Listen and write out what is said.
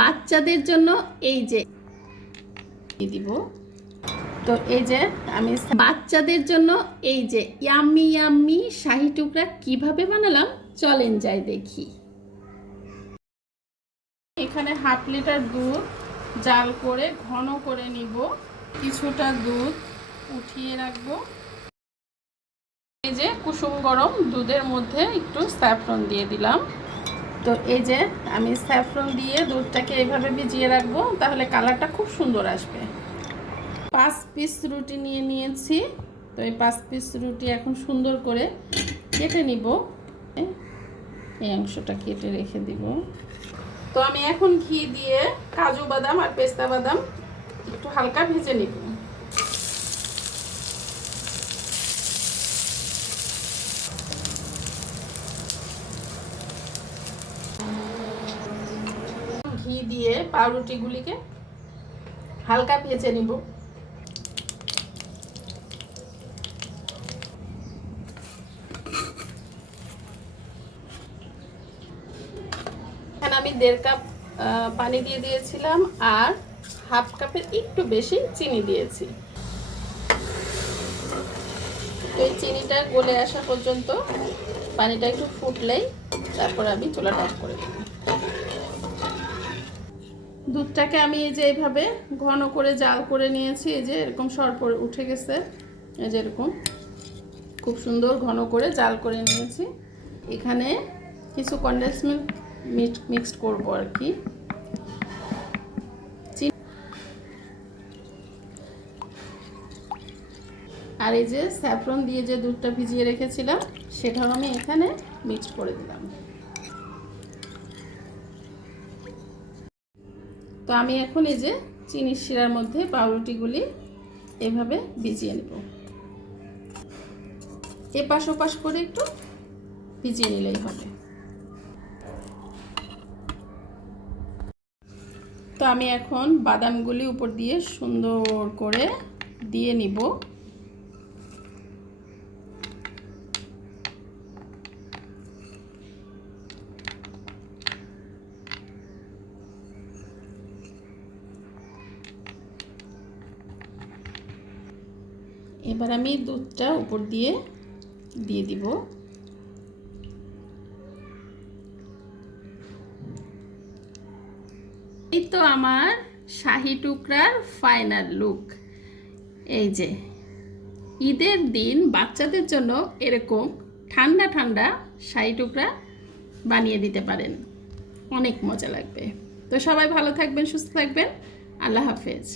বাচ্চাদের জন্য এই যে দিব। তো এই যে আমি বাচ্চাদের জন্য এই যে ইয়াম্মি ইয়াম্মি শাহি টুকরা কিভাবে বানালাম চলেন যাই দেখি। এখানে হাফ লিটার দুধ জাল করে ঘন করে নিব। কিছুটা দুধ উঠিয়ে রাখবো। এই যে কুসুম গরম দুধের মধ্যে একটু স্যাফরন দিয়ে দিলাম। তো এই যে আমি স্যাফরন দিয়ে দুধটাকে এইভাবে ভিজিয়ে রাখবো, তাহলে কালারটা খুব সুন্দর আসবে। 5 পিস রুটি নিয়ে নিয়েছি। তো এই 5 পিস রুটি এখন সুন্দর করে কেটে নিব। এই অংশটা কেটে রেখে দিব। তো আমি এখন ঘি দিয়ে কাজু বাদাম আর পেস্তা বাদাম একটু হালকা ভেজে নিব। ঘি দিয়ে পাউরুটিগুলিকে হালকা ভেজে নিব। এখানে আমি 1.5 কাপ পানি দিয়ে দিয়েছিলাম আর হাফ কাপের একটু বেশি চিনি দিয়েছি। তো এই চিনিটা গলে আসা পর্যন্ত পানিটা একটু ফুটলেই তারপর আমি চুলাটা অফ করে দেব। দুধটাকে আমি এই যে এইভাবে ঘন করে জাল করে নিয়েছি। এই যে এরকম সর পরে উঠে গেছে। এই যে এরকম খুব সুন্দর ঘন করে জাল করে নিয়েছি। এখানে কিছু কনডেন্স মিল্ক মিক্সড করব আর কি। আর এই যে স্যাফরন দিয়ে যে দুধটা ভিজিয়ে রেখেছিলাম সেটাও আমি এখানে মিক্সড করে দিলাম। তো আমি এখন এই যে চিনির শিরার মধ্যে পাউরুটিগুলি এভাবে ভিজিয়ে নেব। এপাশ ওপাশ করে একটু ভিজিয়ে নিলেই হবে। তো আমি এখন বাদামগুলি উপর দিয়ে সুন্দর করে দিয়ে নিব। এবার আমি দুধটা উপর দিয়ে দিব। এই তো আমার শাহি টুকরার ফাইনাল লুক। এই যে ঈদের দিন বাচ্চাদের জন্য এরকম ঠান্ডা ঠান্ডা শাহি টুকরা বানিয়ে দিতে পারেন, অনেক মজা লাগবে। তো সবাই ভালো থাকবেন, সুস্থ থাকবেন। আল্লাহ হাফেজ।